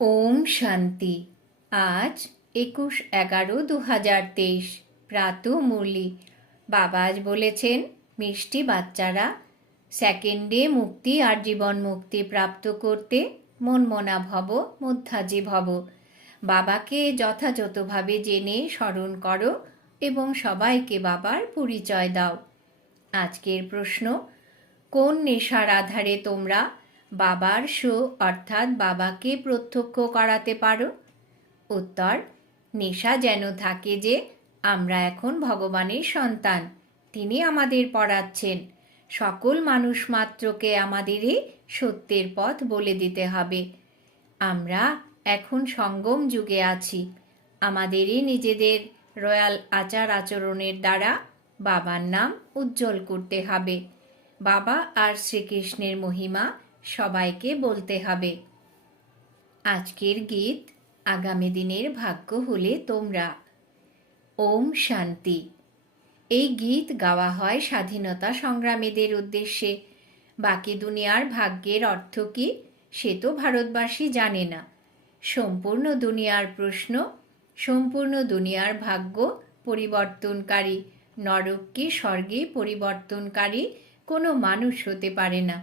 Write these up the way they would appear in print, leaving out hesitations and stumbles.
ওম শান্তি। আজ 21/11/2023 প্রাতঃ মুরলি। বাবা আজ বলেছেন, মিষ্টি বাচ্চারা, সেকেন্ডে মুক্তি আর জীবন মুক্তি প্রাপ্ত করতে মনমনা ভব, মধ্যাজি ভব। বাবাকে যথাযথভাবে জেনে স্মরণ করো এবং সবাইকে বাবার পরিচয় দাও। আজকের প্রশ্ন, কোন নেশার আধারে তোমরা বাবার শো অর্থাৎ বাবাকে প্রত্যক্ষ করাতে পারো? উত্তর, নেশা যেন থাকে যে আমরা এখন ভগবানের সন্তান, তিনি আমাদের পড়াচ্ছেন। সকল মানুষ মাত্রকে আমাদেরই সত্যের পথ বলে দিতে হবে। আমরা এখন সঙ্গম যুগে আছি। আমাদেরই নিজেদের রয়্যাল আচার আচরণের দ্বারা বাবার নাম উজ্জ্বল করতে হবে। বাবা আর শ্রীকৃষ্ণের মহিমা সবাইকে বলতে হবে। আজকের গীত, আগামী দিনের ভাগ্য হলে তোমরা। ওম শান্তি। এই গীত গাওয়া হয় স্বাধীনতা সংগ্রামীদের উদ্দেশ্যে। বাকি দুনিয়ার ভাগ্যের অর্থ কি সে তো ভারতবাসী জানে না। সম্পূর্ণ দুনিয়ার প্রশ্ন, সম্পূর্ণ দুনিয়ার ভাগ্য পরিবর্তনকারী, নরক কি স্বর্গে পরিবর্তনকারী কোনো মানুষ হতে পারে না।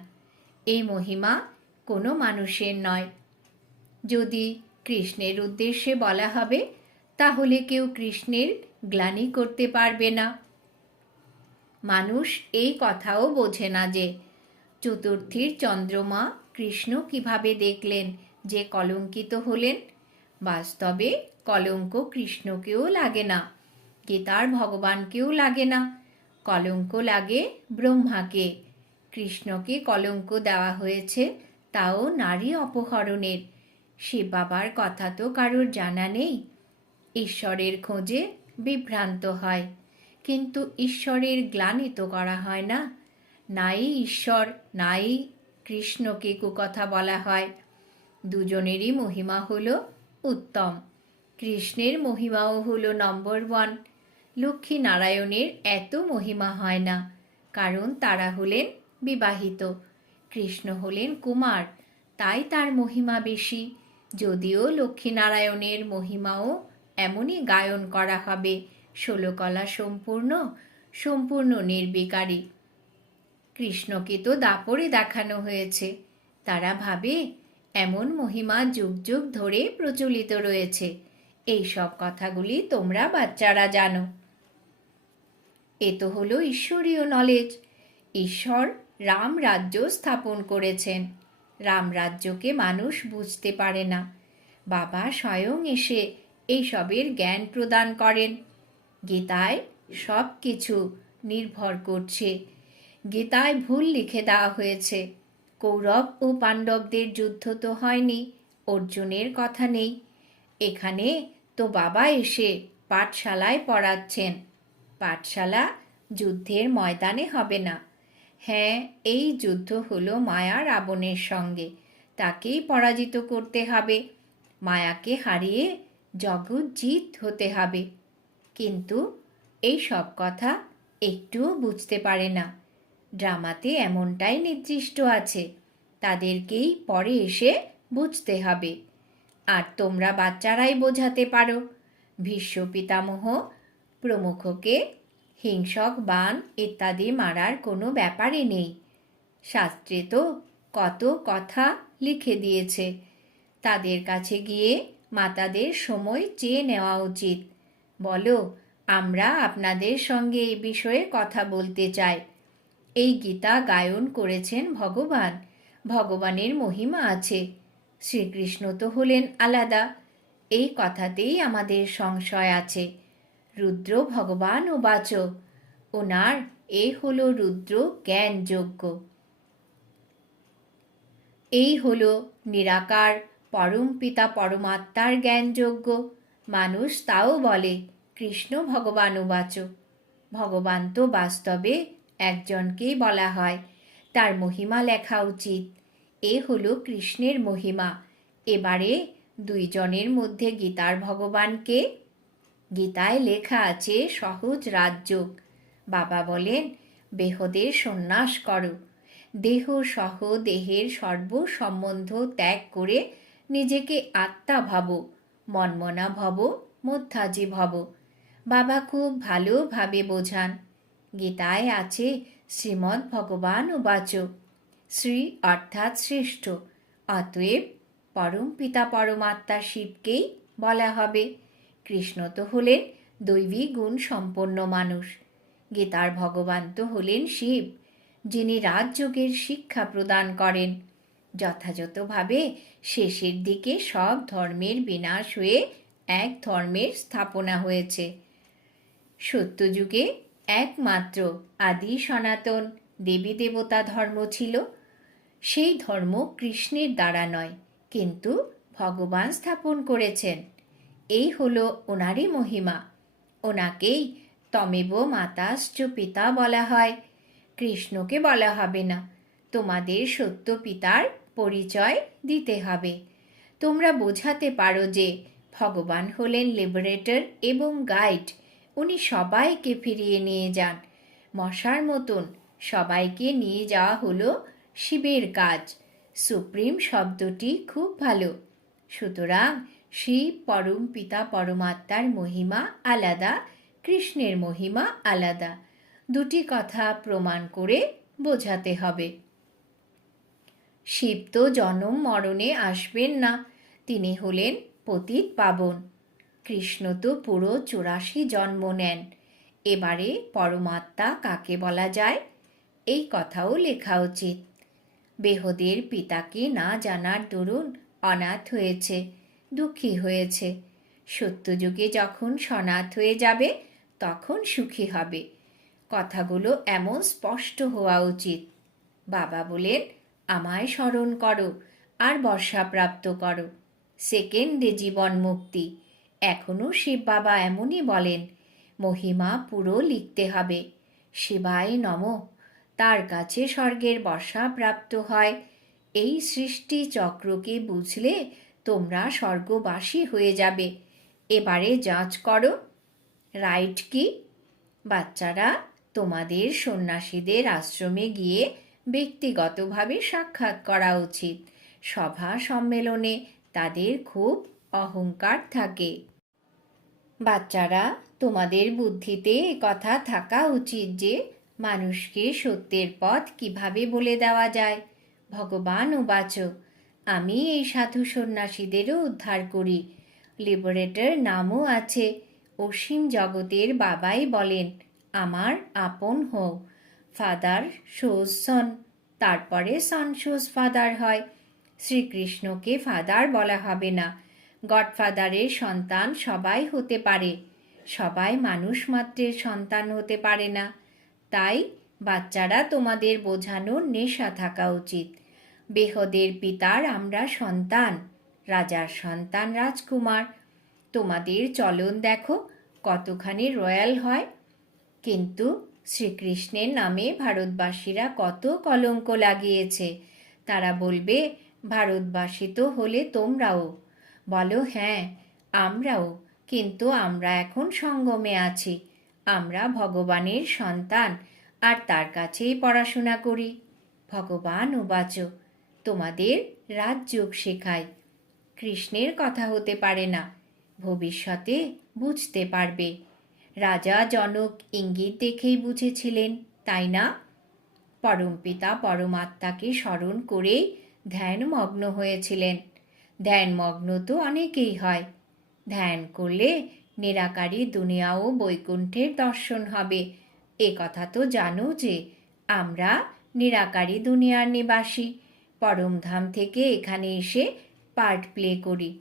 এই মহিমা কোনো মানুষের নয়। যদি কৃষ্ণের উদ্দেশ্যে বলা হবে, তাহলে কেউ কৃষ্ণের গ্লানি করতে পারবে না। মানুষ এই কথাও বোঝে না যে চতুর্থীর চন্দ্রমা কৃষ্ণ কিভাবে দেখলেন যে কলঙ্কিত হলেন। বাস্তবে কলঙ্ক কৃষ্ণকেও লাগে না, গীতার ভগবানকেও লাগে না। কলঙ্ক লাগে ব্রহ্মাকে। কৃষ্ণকে কলঙ্ক দেওয়া হয়েছে, তাও নারী অপহরণের। শিব বাবার কথা তো কারোর জানা নেই। ঈশ্বরের খোঁজে বিভ্রান্ত হয়, কিন্তু ঈশ্বরের গ্লানি তো করা হয় না। নাই ঈশ্বর, নাই কৃষ্ণকে কুকথা বলা হয়। দুজনেরই মহিমা হলো উত্তম। কৃষ্ণের মহিমাও হলো নম্বর 1। লক্ষ্মী নারায়ণের এত মহিমা হয় না, কারণ তারা হলেন বিবাহিত। কৃষ্ণ হলেন কুমার, তাই তার মহিমা বেশি। যদিও লক্ষ্মীনারায়ণের মহিমাও এমনই গায়ন করা হবে, 16 কলা সম্পূর্ণ, সম্পূর্ণ নির্বিকারী। কৃষ্ণকে তো দাপরে দেখানো হয়েছে। তারা ভাবে এমন মহিমা যুগ যুগ ধরে প্রচলিত রয়েছে। এই সব কথাগুলি তোমরা বাচ্চারা জানো। এ তো হলো ঈশ্বরীয় নলেজ। ঈশ্বর রাম রাজ্য স্থাপন করেছেন। রাম রাজ্যকে মানুষ বুঝতে পারে না। বাবা স্বয়ং এসে এই সবের জ্ঞান প্রদান করেন। গীতায় সব কিছু নির্ভর করছে। গীতায় ভুল লিখে দেওয়া হয়েছে। কৌরব ও পাণ্ডবদের যুদ্ধ তো হয়নি, অর্জুনের কথা নেই। এখানে তো বাবা এসে পাঠশালায় পড়াচ্ছেন। পাঠশালা যুদ্ধের ময়দানে হবে না। হ্যাঁ, এই যুদ্ধ হলো মায়া রাবণের সঙ্গে। তাকেই পরাজিত করতে হবে। মায়াকে হারিয়ে জগৎ জিত হতে হবে। কিন্তু এই সব কথা একটুও বুঝতে পারে না। ড্রামাতে এমনটাই নির্দিষ্ট আছে, তাদেরকেই পরে এসে বুঝতে হবে। আর তোমরা বাচ্চারাই বোঝাতে পারো। ভীষ্ম পিতামহ প্রমুখকে হিংসক বাণ ইত্যাদি মারার কোনো ব্যাপারই নেই। শাস্ত্রে তো কত কথা লিখে দিয়েছে। তাদের কাছে গিয়ে মাতাদের সময় চেয়ে নেওয়া উচিত। বলো, আমরা আপনাদের সঙ্গে এই বিষয়ে কথা বলতে চাই। এই গীতা গায়ন করেছেন ভগবান। ভগবানের মহিমা আছে। শ্রীকৃষ্ণ তো হলেন আলাদা। এই কথাতেই আমাদের সংশয় আছে। রুদ্র ভগবান ও বাচ, ওনার এ হলো রুদ্র জ্ঞান যজ্ঞ। এই হলো নিরাকার পরম পিতা পরমাত্মার জ্ঞানযজ্ঞ। মানুষ তাও বলে কৃষ্ণ ভগবান উবাচ। ভগবান তো বাস্তবে একজনকেই বলা হয়, তার মহিমা লেখা উচিত। এ হলো কৃষ্ণের মহিমা। এবারে দুইজনের মধ্যে গীতার ভগবানকে। গীতায় লেখা আছে সহজ রাজযোগ। বাবা বলেন, দেহদের সন্ন্যাস করো। দেহ সহ দেহের সর্ব সম্বন্ধ ত্যাগ করে নিজেকে আত্মা ভাবো, মনমনা ভব, মধ্যাজি ভব। বাবা খুব ভালোভাবে বোঝান। গীতায় আছে শ্রীমদ্ ভগবান উবাচ, শ্রী অর্থাৎ শ্রেষ্ঠ, অতএব পরম পিতা পরমাত্মা শিবকেই বলা হবে। কৃষ্ণ তো হলেন দৈবী গুণ সম্পন্ন মানুষ। গীতার ভগবান তো হলেন শিব, যিনি রাজযোগের শিক্ষা প্রদান করেন। যথাযথভাবে শেষের দিকে সব ধর্মের বিনাশ হয়ে এক ধর্মের স্থাপনা হয়েছে। সত্যযুগে একমাত্র আদি সনাতন দেবী দেবতা ধর্ম ছিল। সেই ধর্ম কৃষ্ণের দ্বারা নয়, কিন্তু ভগবান স্থাপন করেছেন। এই হলো ওনারই মহিমা। ওনাকেই তমেব মাতাশ্চ পিতা বলা হয়। কৃষ্ণকে বলা হবে না। তোমাদের সত্য পিতার পরিচয় দিতে হবে। তোমরা বোঝাতে পারো যে ভগবান হলেন লিবারেটর এবং গাইড। উনি সবাইকে ফিরিয়ে নিয়ে যান। মশার মতন সবাইকে নিয়ে যাওয়া হলো শিবের কাজ। সুপ্রিম শব্দটি খুব ভালো। সুতরাং শিব পরম পিতা পরমাত্মার মহিমা আলাদা, কৃষ্ণের মহিমা আলাদা। দুটি কথা প্রমাণ করে বোঝাতে হবে। শিব তো জনম মরণে আসবেন না, তিনি হলেন পতিত পাবন। কৃষ্ণ তো পুরো 84 জন্ম নেন। এবারে পরমাত্মা কাকে বলা যায়, এই কথাও লেখা উচিত। বেহদের পিতাকে না জানার দরুন অনাথ হয়েছে, দুঃখী হয়েছে। সত্যযুগে যখন সনাথ হয়ে যাবে তখন সুখী হবে। কথাগুলো এমন স্পষ্ট হওয়া উচিত। বাবা বলেন, আমায় স্মরণ করো আর বর্ষা প্রাপ্ত করো, সেকেন্ডে জীবন মুক্তি। এখনও শিব বাবা এমনই বলেন। মহিমা পুরো লিখতে হবে। শিবায় নমঃ, তার কাছে স্বর্গের বর্ষা প্রাপ্ত হয়। এই সৃষ্টি চক্রকে বুঝলে তোমরা স্বর্গবাসী হয়ে যাবে। এবারে যাচ করো, রাইট কি? বাচ্চারা, তোমাদের সন্ন্যাসীদের আশ্রমে গিয়ে ব্যক্তিগতভাবে সাক্ষাৎ করা উচিত। সভা সম্মেলনে তাদের খুব অহংকার থাকে। বাচ্চারা, তোমাদের বুদ্ধিতে কথা থাকা উচিত যে মানুষকে সত্যের পথ কিভাবে বলে দেওয়া যায়। ভগবান উবাচ, আমি এই সাধু সন্ন্যাসীদেরও উদ্ধার করি। লিবারেটর নামও আছে। অসীম জগতের বাবাই বলেন, আমার আপন হও। ফাদার শোজ সন, তারপরে সন শোজ ফাদার হয়। শ্রীকৃষ্ণকে ফাদার বলা হবে না। গডফাদারের সন্তান সবাই হতে পারে, সবাই মানুষ মাত্রের সন্তান হতে পারে না। তাই বাচ্চারা, তোমাদের বোঝানোর নেশা থাকা উচিত। বেহদের পিতার আমরা সন্তান, রাজার সন্তান রাজকুমার। তোমাদের চলন দেখো কতখানি রয়্যাল হয়। কিন্তু শ্রীকৃষ্ণের নামে ভারতবাসীরা কত কলঙ্ক লাগিয়েছে। তারা বলবে, ভারতবাসী তো হলে তোমরাও। বলো, হ্যাঁ আমরাও, কিন্তু আমরা এখন সঙ্গমে আছি। আমরা ভগবানের সন্তান আর তার কাছেই পড়াশোনা করি। ভগবান উবাচ, তোমাদের রাজযোগ শেখায়। কৃষ্ণের কথা হতে পারে না, ভবিষ্যতে বুঝতে পারবে। রাজা জনক ইঙ্গিত দেখেই বুঝেছিলেন, তাই না? পরমপিতা পরমাত্মাকে স্মরণ করেই ধ্যানমগ্ন হয়েছিলেন। ধ্যানমগ্ন তো অনেকেই হয়। ধ্যান করলে নিরাকারী দুনিয়া ও বৈকুণ্ঠের দর্শন হবে। এ কথা তো জানো যে আমরা নিরাকারী দুনিয়ার নিবাসী। পরমধাম থেকে এখানে এসে পার্ট প্লে করি।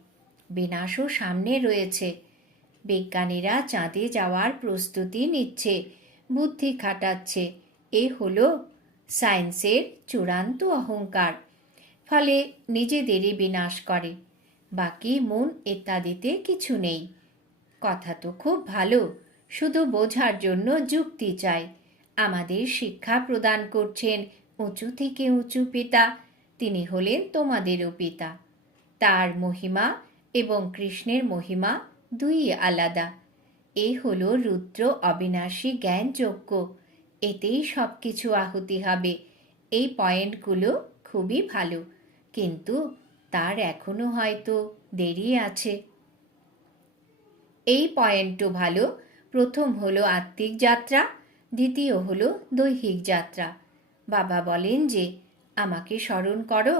বিনাশও সামনে রয়েছে। বিজ্ঞানীরা চাঁদে যাওয়ার প্রস্তুতি নিচ্ছে, বুদ্ধি খাটাচ্ছে। এ হলো সায়েন্সের চূড়ান্ত অহংকার। ফলে নিজেদেরই বিনাশ করে। বাকি মন ইত্যাদিতে কিছু নেই। কথা তো খুব ভালো, শুধু বোঝার জন্য যুক্তি চাই। আমাদের শিক্ষা প্রদান করছেন উঁচু থেকে উঁচু পিতা। তিনি হলেন তোমাদেরও পিতা। তার মহিমা এবং কৃষ্ণের মহিমা দুই আলাদা। এ হলো রুদ্র অবিনাশী জ্ঞান যজ্ঞ। এতেই সব কিছু আহুতি হবে। এই পয়েন্টগুলো খুবই ভালো, কিন্তু তার এখনো হয়তো দেরি আছে। এই পয়েন্টও ভালো। প্রথম হলো আত্মিক যাত্রা, দ্বিতীয় হলো দৈহিক যাত্রা। বাবা বলেন যে আমাকে স্মরণ করো,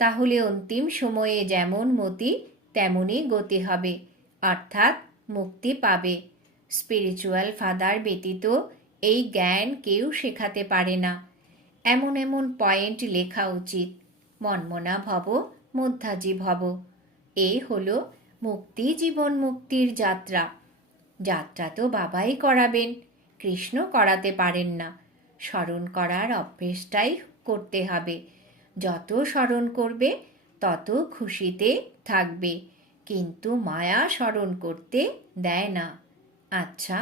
তাহলে অন্তিম সময়ে যেমন মতি তেমনই গতি হবে, অর্থাৎ মুক্তি পাবে। স্পিরিচুয়াল ফাদার ব্যতীত এই জ্ঞান কেউ শেখাতে পারে না। এমন এমন পয়েন্ট লেখা উচিত। মনমনা ভব, মধ্যাজি ভব। এই হলো মুক্তি, জীবন মুক্তির যাত্রা। যাত্রা তো বাবাই করাবেন, কৃষ্ণ করাতে পারেন না। স্মরণ করার অভ্যেসটাই করতে হবে। যত স্মরণ করবে তত খুশিতে থাকবে, কিন্তু মায়া স্মরণ করতে দেয় না। আচ্ছা,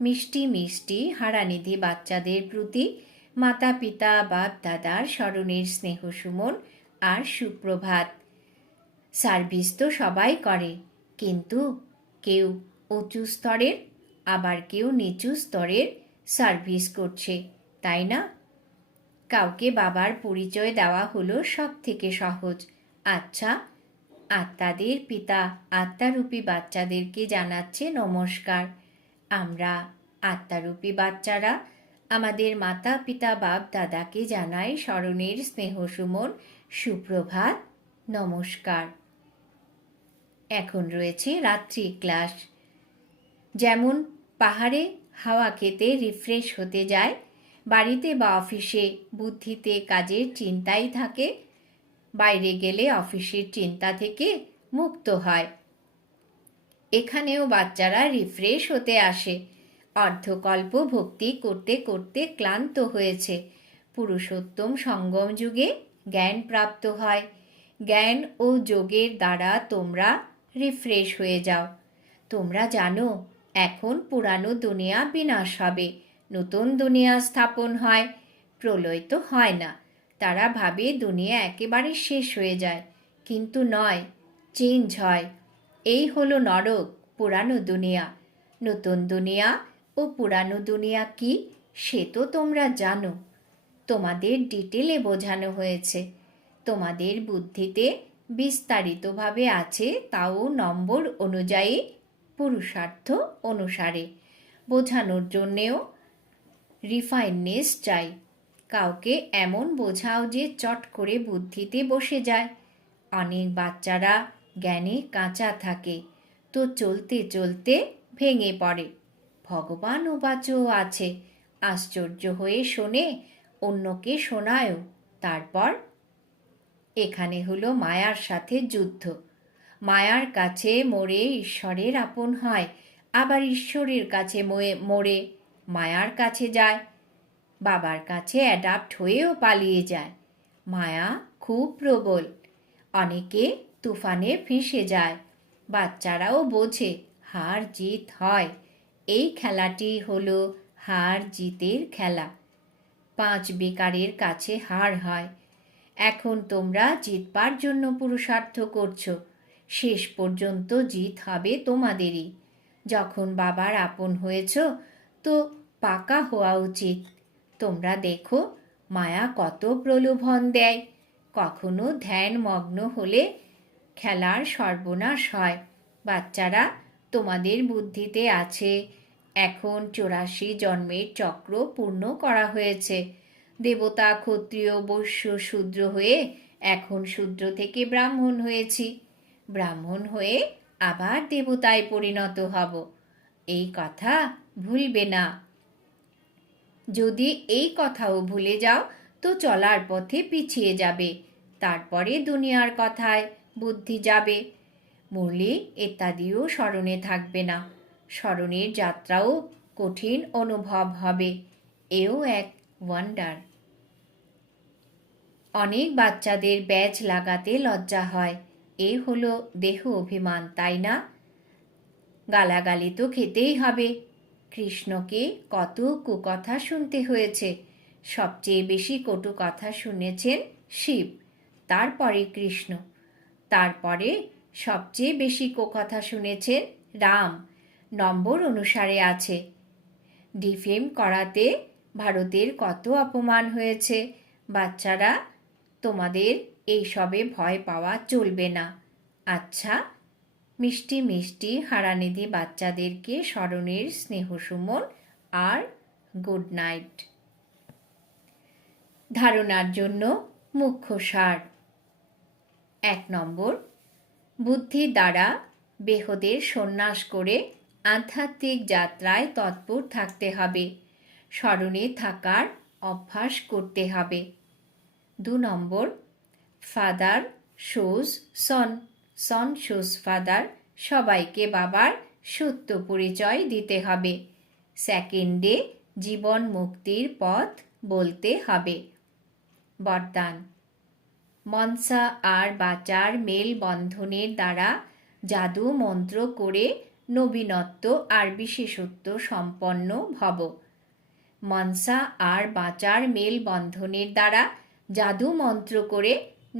মিষ্টি মিষ্টি হারানিধি বাচ্চাদের প্রতি মাতা পিতা বাপ দাদার স্মরণের স্নেহ সুমন আর সুপ্রভাত। সার্ভিস তো সবাই করে, কিন্তু কেউ উঁচু স্তরের, আবার কেউ নিচু স্তরের সার্ভিস করছে, তাই না? কাউকে বাবার পরিচয় দেওয়া হলো সব থেকে সহজ। আচ্ছা, আত্মাদের পিতা আত্মারূপী বাচ্চাদেরকে জানাচ্ছে নমস্কার। আমরা আত্মারূপী বাচ্চারা আমাদের মাতা পিতা বাপ দাদাকে জানাই স্মরণের স্নেহ সুমন, সুপ্রভাত, নমস্কার। এখন রয়েছে রাত্রি ক্লাস। যেমন পাহাড়ে হাওয়া খেতে রিফ্রেশ হতে যায়, বাড়িতে বা অফিসে বুদ্ধিতে কাজের চিন্তাই থাকে, বাইরে গেলে অফিসের চিন্তা থেকে মুক্ত হয়। এখানেও বাচ্চারা রিফ্রেশ হতে আসে। অর্ধকল্প ভক্তি করতে করতে ক্লান্ত হয়েছে। পুরুষোত্তম সঙ্গম যুগে জ্ঞান প্রাপ্ত হয়। জ্ঞান ও যোগের দ্বারা তোমরা রিফ্রেশ হয়ে যাও। তোমরা জানো এখন পুরানো দুনিয়া বিনাশ হবে, নতুন দুনিয়া স্থাপন হয়। প্রলয় তো হয় না। তারা ভাবে দুনিয়া একেবারে শেষ হয়ে যায়, কিন্তু নয়, চেঞ্জ হয়। এই হলো নরক, পুরানো দুনিয়া। নতুন দুনিয়া ও পুরানো দুনিয়া কি সে তো তোমরা জানো। তোমাদের ডিটেলে বোঝানো হয়েছে। তোমাদের বুদ্ধিতে বিস্তারিতভাবে আছে, তাও নম্বর অনুযায়ী, পুরুষার্থ অনুসারে। বোঝানোর জন্যেও রিফাইননেস চাই। কাউকে এমন বোঝাও যে চট করে বুদ্ধিতে বসে যায়। অনেক বাচ্চারা জ্ঞানে কাঁচা থাকে, তো চলতে চলতে ভেঙে পড়ে। ভগবান উবাচও আছে, আশ্চর্য হয়ে শোনে, অন্যকে শোনায়ও। তারপর এখানে হলো মায়ার সাথে যুদ্ধ। মায়ার কাছে মরে ঈশ্বরের আপন হয়, আবার ঈশ্বরের কাছে মরে মায়ার কাছে যায়, বাবার কাছে অ্যাডাপ্ট হয়েও পালিয়ে যায়। মায়া খুব প্রবল, অনেকে তুফানে ভেসে যায়। বাচ্চারাও বোঝে হার জিত হয়। এই খেলাটি হলো হার জিতের খেলা। 5 বেকারের কাছে হার হয়। এখন তোমরা জিতবার জন্য পুরুষার্থ করছো। শেষ পর্যন্ত জিত হবে তোমাদেরই। যখন বাবার আপন হয়েছ, তো পাকা হওয়া উচিত। তোমরা দেখো মায়া কত প্রলোভন দেয়। কখনো ধ্যান মগ্ন হলে খেলার সর্বনাশ হয়। বাচ্চারা, তোমাদের বুদ্ধিতে আছে এখন 84 জন্মের চক্র পূর্ণ করা হয়েছে। দেবতা, ক্ষত্রিয়, বৈশ্য, শূদ্র হয়ে এখন শূদ্র থেকে ব্রাহ্মণ হয়েছি। ব্রাহ্মণ হয়ে আবার দেবতায় পরিণত হব। এই কথা ভুলবে না। যদি এই কথাও ভুলে যাও তো চলার পথে পিছিয়ে যাবে। তারপরে দুনিয়ার কথায় বুদ্ধি যাবে। মুরলি ইত্যাদিও স্মরণে থাকবে না। স্মরণের যাত্রাও কঠিন অনুভব হবে। এও এক ওয়ান্ডার। অনেক বাচ্চাদের ব্যাজ লাগাতে লজ্জা হয়। এ হলো দেহ অভিমান, তাই না? গালাগালি তো খেতেই হবে। কৃষ্ণকে কত কুকথা শুনতে হয়েছে। সবচেয়ে বেশি কটু কথা শুনেছেন শিব, তারপরে কৃষ্ণ, তারপরে সবচেয়ে বেশি কুকথা শুনেছেন রাম। নম্বর অনুসারে আছে। ডিফেম করাতে ভারতের কত অপমান হয়েছে। বাচ্চারা, তোমাদের এইসবে ভয় পাওয়া চলবে না। আচ্ছা, মিষ্টি মিষ্টি হারানিধি বাচ্চাদেরকে স্মরণের স্নেহসুমন আর গুড নাইট। ধারণার জন্য মুখ্য সার। 1 নম্বর, বুদ্ধির দ্বারা দেহদের সন্ন্যাস করে আধ্যাত্মিক যাত্রায় তৎপর থাকতে হবে, স্মরণে থাকার অভ্যাস করতে হবে। 2 নম্বর, ফাদার শোজ সন, সন শোজ ফাদার, সবাইকে বাবার সত্য পরিচয় দিতে হবে। সেকেন্ডে জীবন মুক্তির পথ বলতে হবে। বরদান, মনসা আর বাচার মেল বন্ধনের দ্বারা জাদু মন্ত্র করে নবীনত্ব আর বিশেষত্ব সম্পন্ন ভব। মনসা আর বাচার মেল বন্ধনের দ্বারা জাদু মন্ত্র করে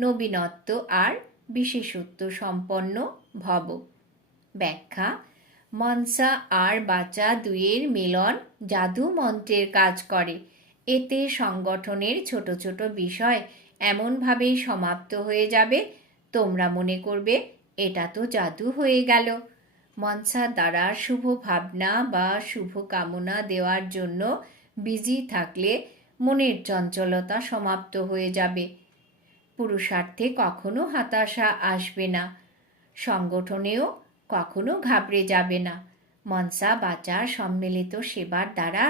নবীনত্ব আর বিশেষত্ব সম্পন্ন ভব। ব্যাখ্যা, মনসা আর বাচা দুয়ের মিলন জাদু মন্ত্রের কাজ করে। এতে সংগঠনের ছোট ছোট বিষয় এমনভাবেই সমাপ্ত হয়ে যাবে, তোমরা মনে করবে এটা তো জাদু হয়ে গেল। মনসা দ্বারা শুভ ভাবনা বা শুভ কামনা দেওয়ার জন্য বিজি থাকলে মনের চঞ্চলতা সমাপ্ত হয়ে যাবে। পুরুষার্থে কখনো হতাশা আসবে না, সংগঠনেও কখনো ঘাবড়ে যাবে না। মনসা বাচার সম্মিলিত সেবার দ্বারা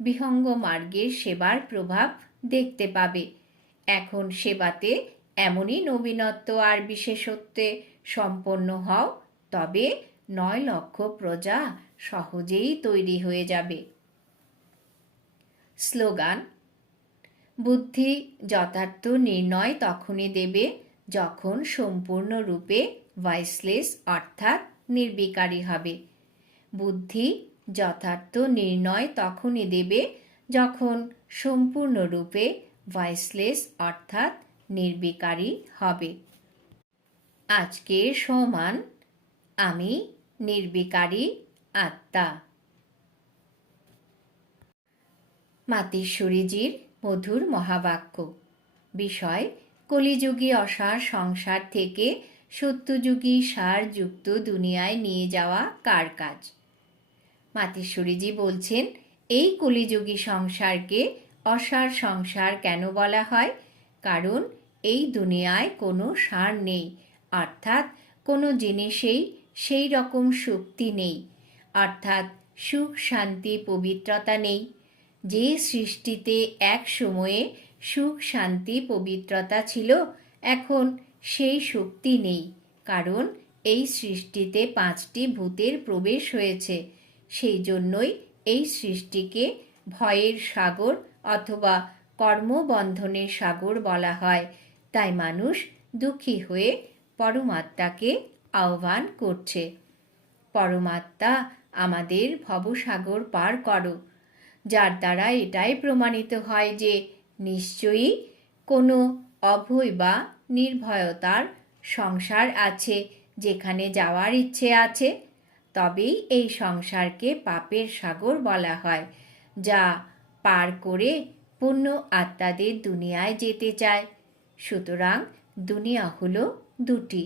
বিহঙ্গ মার্গের সেবার প্রভাব দেখতে পাবে। এখন সেবাতে এমনই নবীনত্ব আর বিশেষত্বে সম্পন্ন হও, তবে 9 লক্ষ প্রজা সহজেই তৈরি হয়ে যাবে। স্লোগান, বুদ্ধি যথার্থ নির্ণয় তখনই দেবে যখন সম্পূর্ণরূপে ভয়েসলেস অর্থাৎ নির্বিকারী হবে। বুদ্ধি যথার্থ নির্ণয় তখনই দেবে যখন সম্পূর্ণরূপে ভয়েসলেস অর্থাৎ নির্বিকারী হবে। আজকের সমান আমি নির্বিকারী আত্মা। মাতেশ্বরীজির মধুর মহাবাক্য। বিষয়, কলিযুগী অসার সংসার থেকে সত্যযুগী সারযুক্ত দুনিয়ায় নিয়ে যাওয়া কার কাজ? মাতেশ্বরীজি বলছেন, এই কলিযুগী সংসারকে অসার সংসার কেন বলা হয়? কারণ এই দুনিয়ায় কোনো সার নেই, অর্থাৎ কোনো জিনিসেই সেই রকম শক্তি নেই, অর্থাৎ সুখ শান্তি পবিত্রতা নেই। যে সৃষ্টিতে এক সময়ে সুখ শান্তি পবিত্রতা ছিল, এখন সেই শক্তি নেই, কারণ এই সৃষ্টিতে 5টি ভূতের প্রবেশ হয়েছে। সেই জন্যই এই সৃষ্টিকে ভয়ের সাগর অথবা কর্মবন্ধনের সাগর বলা হয়। তাই মানুষ দুঃখী হয়ে পরমাত্মাকে আহ্বান করছে, পরমাত্মা আমাদের ভবসাগর পার করো। যার দ্বারা এটাই প্রমাণিত হয় যে নিশ্চয়ই কোনো অভয় বা নির্ভয়তার সংসার আছে যেখানে যাওয়ার ইচ্ছে আছে। তবেই এই সংসারকে পাপের সাগর বলা হয়, যা পার করে পুণ্য আত্মাদের দুনিয়ায় যেতে চায়। সুতরাং দুনিয়া হলো দুটি,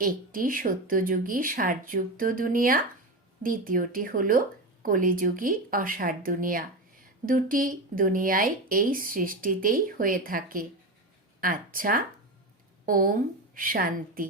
একটি সত্যযুগী সারযুক্ত দুনিয়া, দ্বিতীয়টি হলো কলিযুগী অসার দুনিয়া। দুটি দুনিয়ায় এই সৃষ্টিতেই হয়ে থাকে। আচ্ছা, ওম শান্তি।